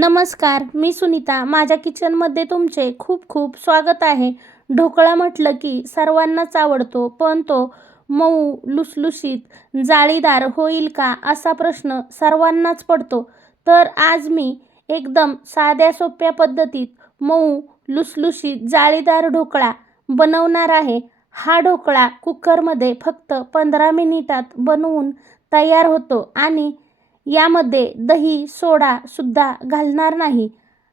नमस्कार मी सुनीता. माझ्या किचनमध्ये तुमचे खूप खूप स्वागत आहे. ढोकळा म्हटलं की सर्वांनाच आवडतो पण तो मऊ लुसलुशीत जाळीदार होईल का असा प्रश्न सर्वांनाच पडतो. तर आज मी एकदम साध्या सोप्या पद्धतीत मऊ लुसलुशीत जाळीदार ढोकळा बनवणार आहे. हा ढोकळा कुकरमध्ये फक्त पंधरा मिनिटात बनवून तयार होतो आणि यामध्ये दही सोडा सुद्धा घालणार नाही.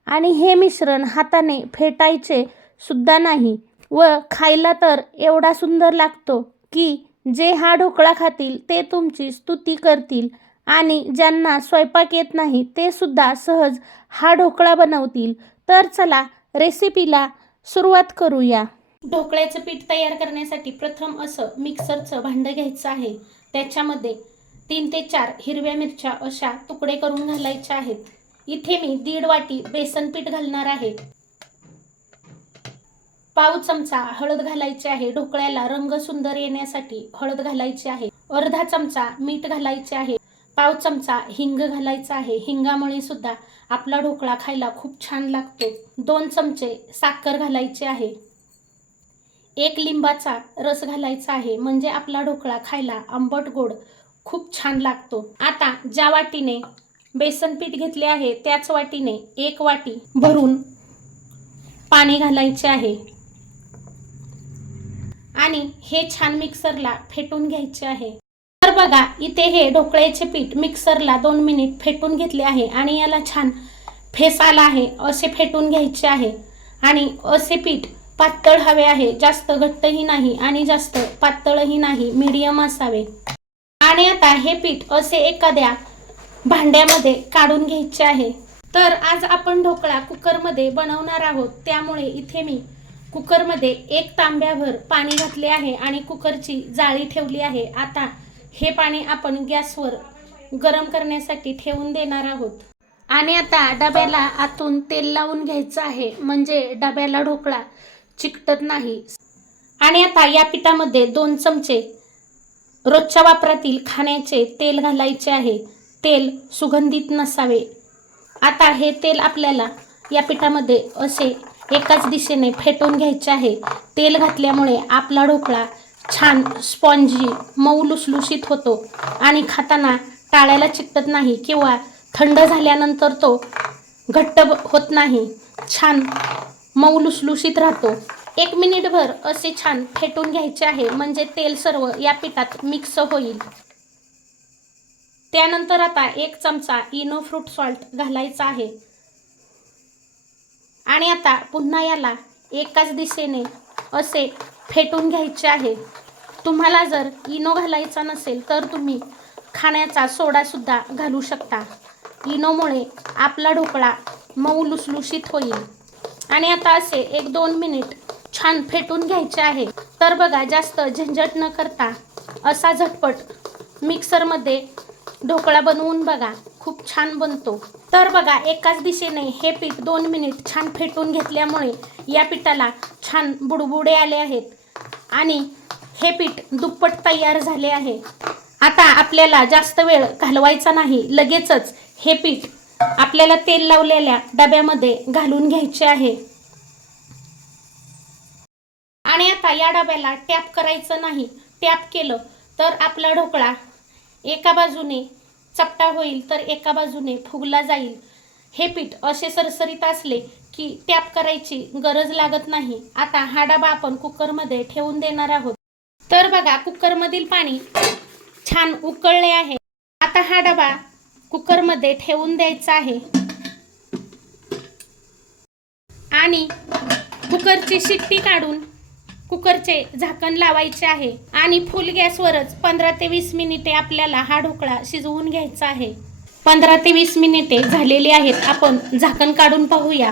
आणि हे मिश्रण हाताने फेटायचे सुद्धा नाही व खायला तर एवढा सुंदर लागतो की जे हा ढोकळा खातील ते तुमची स्तुती करतील आणि ज्यांना स्वयंपाक येत नाही ते सुद्धा सहज हा ढोकळा बनवतील. तर चला रेसिपीला सुरुवात करूया. ढोकळ्याचं पीठ तयार करण्यासाठी प्रथम असं मिक्सरचं भांडं घ्यायचं आहे. त्याच्यामध्ये तीन ते चार हिरव्या मिरच्या अशा तुकडे करून घालायच्या आहेत. इथे मी दीड वाटी बेसन पीठ घालणार आहे. पाव चमचा हळद घालायची आहे. ढोकळ्याला रंग सुंदर येण्यासाठी हळद घालायची आहे. अर्धा चमचा मीठ घालायचे आहे. पाव चमचा हिंग घालायचा आहे. हिंगामुळे सुद्धा आपला ढोकळा खायला खूप छान लागतो. दोन चमचे साखर घालायचे आहे. एक लिंबाचा रस घालायचा आहे. म्हणजे आपला ढोकळा खायला आंबट गोड खूप छान लागतो. आता ज्या वाटीने बेसन पीठ घेतले आहे त्याच वाटीने एक वाटी भरून पाणी घालायचे आहे. आणि हे छान मिक्सरला फेटून घ्यायचे आहे. तर बघा इथे हे ढोकळ्याचे पीठ मिक्सरला दोन मिनिट फेटून घेतले आहे आणि याला छान फेस आला आहे असे फेटून घ्यायचे आहे. आणि असे पीठ पातळ हवे आहे जास्त घट्टही नाही आणि जास्त पातळही नाही मीडियम असावे. आणि आता हे पीठ असे एखाद्या भांड्यामध्ये काढून घ्यायचे आहे. तर आज आपण ढोकळा कुकरमध्ये बनवणार आहोत. त्यामुळे इथे मी कुकरमध्ये एक तांब्याभर पाणी घातले आहे आणि कुकरची जाळी ठेवली आहे. आता हे पाणी आपण गॅसवर गरम करण्यासाठी ठेवून देणार आहोत. आणि आता डब्याला आतून तेल लावून घ्यायचं आहे. म्हणजे डब्याला ढोकळा चिकटत नाही. आणि आता या पिठामध्ये दोन चमचे रोजच्या वापरातील खाण्याचे तेल घालायचे आहे. तेल सुगंधित नसावे. आता हे तेल आपल्याला या पिठामध्ये असे एकाच दिशेने फेटून घ्यायचे आहे. तेल घातल्यामुळे आपला ढोकळा छान स्पॉन्जी मऊ लुसलुशीत होतो आणि खाताना टाळ्याला चिकटत नाही किंवा थंड झाल्यानंतर तो घट्ट ब- होत नाही. छान मऊ लुसलुशीत राहतो. एक मिनिटभर असे छान फेटून घ्यायचे आहे. म्हणजे तेल सर्व या पिठात मिक्स होईल. त्यानंतर आता एक चमचा इनो फ्रूट सॉल्ट घालायचा आहे. आणि आता पुन्हा याला एकाच दिशेने असे फेटून घ्यायचे आहे. तुम्हाला जर इनो घालायचा नसेल तर तुम्ही खाण्याचा सोडासुद्धा घालू शकता. इनोमुळे आपला ढोकळा मऊ लुसलुशीत होईल. आणि आता असे एक दोन मिनिट छान फेटून घ्यायचे आहे. तर बघा जास्त झंझट न करता असा झटपट मिक्सरमध्ये ढोकळा बनवून बघा खूप छान बनतो. तर बघा एकाच दिशेने हे पीठ दोन मिनिट छान फेटून घेतल्यामुळे या पिठाला छान बुडबुडे आले आहेत आणि हे पीठ दुप्पट तयार झाले आहे. आता आपल्याला जास्त वेळ घालवायचा नाही. लगेचच हे पीठ आपल्याला तेल लावलेल्या डब्यामध्ये घालून घ्यायचे आहे. आणि या डब्याला टॅप करायचं नाही टॅप केलं तर आपला ढोकळा एका बाजूने चपटा होईल तर एका बाजूने फुगला जाईल. हे पीठ असे सरसरीत असले की टॅप करायची गरज लागत नाही. आता हा डबा आपण कुकरमध्ये ठेवून देणार आहोत. तर बघा कुकरमधील पाणी छान उकळले आहे. आता हा डबा कुकरमध्ये ठेवून द्यायचा आहे. आणि कुकरची शिट्टी काढून कुकरचे झाकण लावायचे आहे आणि फुल गॅसवरच पंधरा ते वीस मिनिटे आपल्याला हा ढोकळा शिजवून घ्यायचा आहे. पंधरा ते वीस मिनिटे झालेली आहेत. आपण झाकण काढून पाहूया.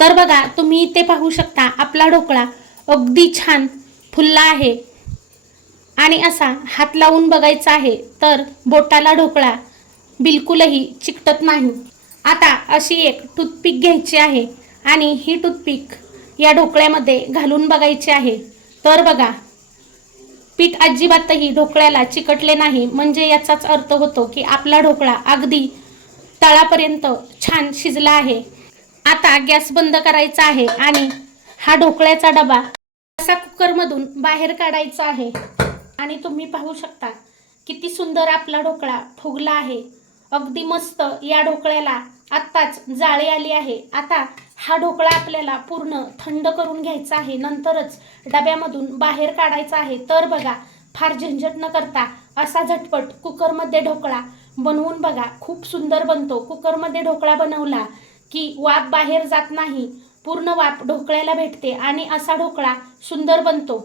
तर बघा तुम्ही इथे पाहू शकता आपला ढोकळा अगदी छान फुलला आहे. आणि असा हात लावून बघायचा आहे तर बोटाला ढोकळा बिलकुलही चिकटत नाही. आता अशी एक टूथपिक घ्यायची आहे आणि ही टूथपिक या ढोकळ्यामध्ये घालून बघायचे आहे. तर बघा पीठ अजिबातही ढोकळ्याला चिकटले नाही. म्हणजे याचाच अर्थ होतो की आपला ढोकळा अगदी तळापर्यंत छान शिजला आहे. आता गॅस बंद करायचा आहे आणि हा ढोकळ्याचा डबा असा कुकरमधून बाहेर काढायचा आहे. आणि तुम्ही पाहू शकता किती सुंदर आपला ढोकळा फुगला आहे. अगदी मस्त या ढोकळ्याला आत्ताच जाळी आली आहे. आता हा ढोकळा आपल्याला पूर्ण थंड करून घ्यायचा आहे. नंतरच डब्यामधून बाहेर काढायचा आहे. तर बघा फार झंझट न करता असा झटपट कुकरमध्ये ढोकळा बनवून बघा. खूप सुंदर बनतो. कुकरमध्ये ढोकळा बनवला की वाफ बाहेर जात नाही. पूर्ण वाफ ढोकळ्याला भेटते आणि असा ढोकळा सुंदर बनतो.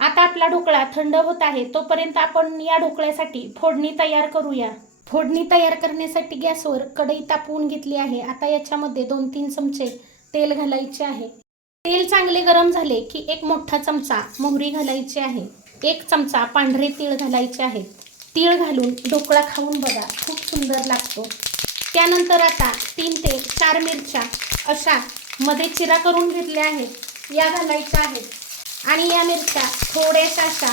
आता आपला ढोकळा थंड होत आहे. तोपर्यंत आपण या ढोकळ्यासाठी फोडणी तयार करूया. फोडणी तयार करण्यासाठी गॅसवर कढई तापवून घेतली आहे. आता याच्यामध्ये दोन तीन चमचे तेल घालायचे आहे. तेल चांगले गरम झाले की एक मोठा चमचा मोहरी घालायची आहे. एक चमचा पांढरे तीळ घालायचे आहेत तीळ घालून ढोकळा खाऊन बघा खूप सुंदर लागतो. त्यानंतर आता तीन ते चार मिरच्या अशा मध्ये चिरा करून घेतल्या आहेत. या घालायच्या आहेत. आणि या मिरच्या थोड्याशा अशा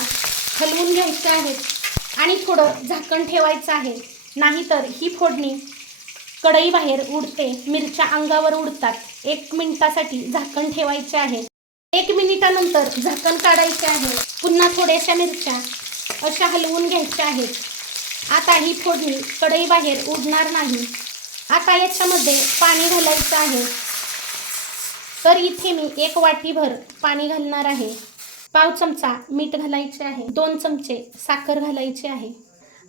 हलवून घ्यायच्या आहेत. आणि थोडं झाकण ठेवायचं आहे. नाहीतर ही फोडणी कढई बाहेर उडते. मिरच्या अंगावर उडतात. एक मिनिटासाठी झाकण ठेवायचे आहे. एक मिनिटानंतर झाकण काढायचे आहे. पुन्हा थोड्याशा मिरच्या अशा हलवून घ्यायच्या आहेत. आता ही फोडणी कढई बाहेर उडणार नाही. आता याच्यामध्ये पाणी घालायचं आहे. तर इथे मी एक वाटीभर पाणी घालणार आहे. पाव चमचा मीठ घालायचे आहे. दोन चमचे साखर घालायची आहे.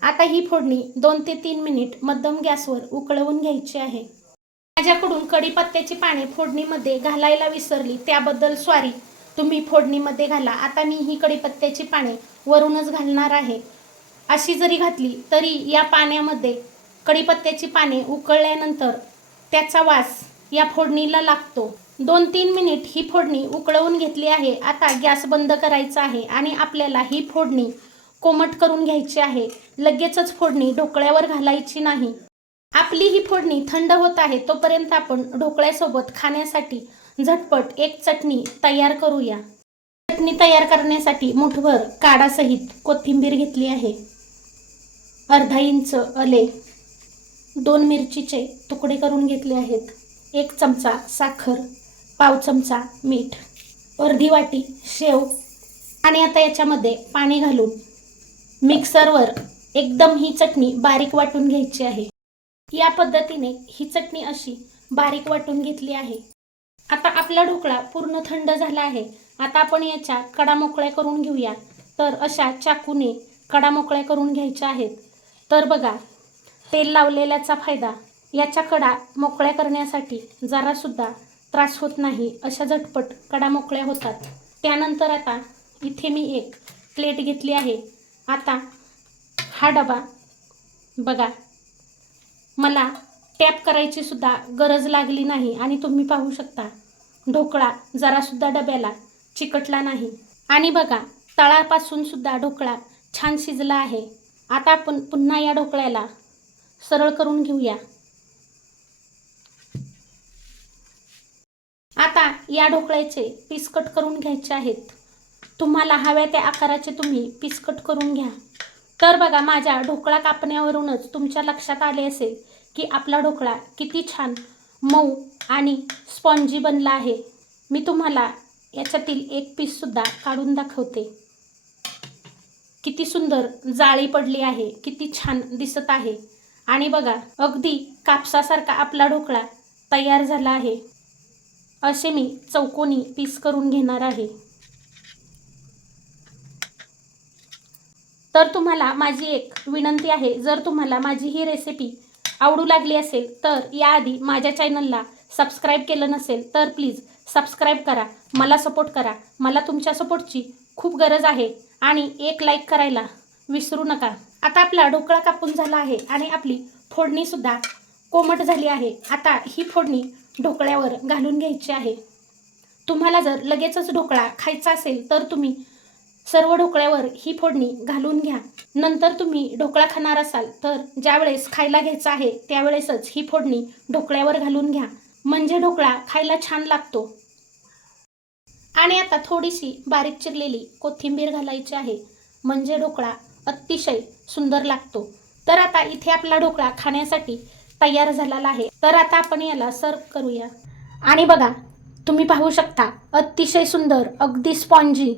आता ही फोडणी दोन ते तीन मिनिट मध्यम गॅसवर उकळवून घ्यायची आहे. माझ्याकडून कढीपत्त्याची पाने फोडणीमध्ये घालायला विसरली त्याबद्दल सॉरी तुम्ही फोडणीमध्ये घाला. आता मी ही कढीपत्त्याची पाने वरूनच घालणार आहे. अशी जरी घातली तरी या पाण्यामध्ये कढीपत्त्याची पाने उकळल्यानंतर त्याचा वास या फोडणीला लागतो. दोन तीन मिनिट ही फोडणी उकळवून घेतली आहे. आता गॅस बंद करायचा आहे आणि आपल्याला ही फोडणी कोमट करून घ्यायची आहे. लगेचच फोडणी ढोकळ्यावर घालायची नाही. आपली ही फोडणी थंड होत आहे तोपर्यंत आपण ढोकळ्यासोबत खाण्यासाठी झटपट एक चटणी तयार करूया. चटणी तयार करण्यासाठी मुठभर काडासहित कोथिंबीर घेतली आहे. अर्धा इंच अले दोन मिरचीचे तुकडे करून घेतले आहेत. एक चमचा साखर पाव चमचा मीठ अर्धी वाटी शेव आणि आता याच्यामध्ये पाणी घालून मिक्सरवर एकदम ही चटणी बारीक वाटून घ्यायची आहे. या पद्धतीने ही चटणी अशी बारीक वाटून घेतली आहे. आता आपला ढोकळा पूर्ण थंड झाला आहे. आता आपण याच्या कडा मोकळ्या करून घेऊया. तर अशा चाकूने कडा मोकळ्या करून घ्यायच्या आहेत. तर बघा तेल लावलेल्याचा फायदा याच्या कडा मोकळ्या करण्यासाठी जरासुद्धा त्रास होत नाही अशा झटपट कडा मोकळ्या होतात. त्यानंतर आता इथे मी एक प्लेट घेतली आहे. आता हा डबा बघा. मला टॅप करायची सुद्धा गरज लागली नाही आणि तुम्ही पाहू शकता. ढोकळा जरासुद्धा डब्याला चिकटला नाही. आणि बघा तळापासून सुद्धा ढोकळा छान शिजला आहे. आता आपण पुन्हा या ढोकळ्याला सरळ करून घेऊया. आता या ढोकळ्याचे पीस कट करून घ्यायचे आहेत. तुम्हाला हव्या त्या आकाराचे तुम्ही पिसकट करून घ्या. तर बघा माझ्या ढोकळा कापण्यावरूनच तुमच्या लक्षात आले असेल की आपला ढोकळा किती छान मऊ आणि स्पॉन्जी बनला आहे. मी तुम्हाला याच्यातील एक पीससुद्धा काढून दाखवते. किती सुंदर जाळी पडली आहे किती छान दिसत आहे. आणि बघा अगदी कापसासारखा आपला ढोकळा तयार झाला आहे. असे मी चौकोनी पीस करून घेणार आहे. तर तुम्हाला माझी एक विनंती आहे जर तुम्हाला माझी ही रेसिपी आवडू लागली असेल तर याआधी माझ्या चॅनलला सबस्क्राईब केलं नसेल तर प्लीज सबस्क्राईब करा मला सपोर्ट करा. मला तुमच्या सपोर्टची खूप गरज आहे आणि एक लाईक करायला विसरू नका. आता आपला ढोकळा कापून झाला आहे आणि आपली फोडणीसुद्धा कोमट झाली आहे. आता ही फोडणी ढोकळ्यावर घालून घ्यायची आहे. तुम्हाला जर लगेचच ढोकळा खायचा असेल तर तुम्ही सर्व ढोकळ्यावर ही फोडणी घालून घ्या. नंतर तुम्ही ढोकळा खाणार असाल तर ज्यावेळेस खायला घ्यायचा आहे त्यावेळेसच ही फोडणी ढोकळ्यावर घालून घ्या. म्हणजे ढोकळा खायला छान लागतो. आणि आता थोडीशी बारीक चिरलेली कोथिंबीर घालायची आहे. म्हणजे ढोकळा अतिशय सुंदर लागतो. तर आता इथे आपला ढोकळा खाण्यासाठी तयार झालेला आहे. तर आता आपण याला सर्व करूया. आणि बघा तुम्ही पाहू शकता अतिशय सुंदर अगदी स्पॉन्जी.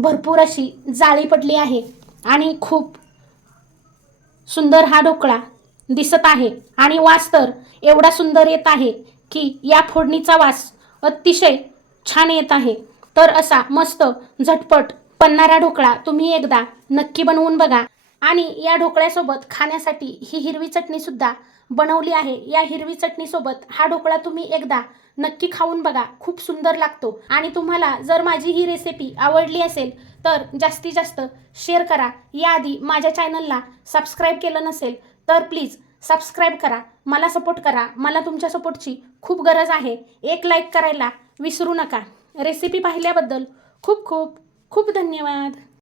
भरपूर अशी जाळी पडली आहे आणि खूप सुंदर हा ढोकळा दिसत आहे. आणि वास तर एवढा सुंदर येत आहे की या फोडणीचा वास अतिशय छान येत आहे. तर असा मस्त झटपट पन्नारा ढोकळा तुम्ही एकदा नक्की बनवून बघा. आणि या ढोकळ्यासोबत खाण्यासाठी ही हिरवी चटणी सुद्धा बनवली आहे. या हिरवी चटणीसोबत हा ढोकळा तुम्ही एकदा नक्की खाऊन बघा खूप सुंदर लागतो. आणि तुम्हाला जर माझी ही रेसिपी आवडली असेल तर जास्तीत जास्त शेअर करा. याआधी माझ्या चॅनलला सबस्क्राईब केलं नसेल तर प्लीज सबस्क्राईब करा. मला सपोर्ट करा. मला तुमच्या सपोर्टची खूप गरज आहे. एक लाईक करायला विसरू नका. रेसिपी पाहिल्याबद्दल खूप खूप खूप धन्यवाद.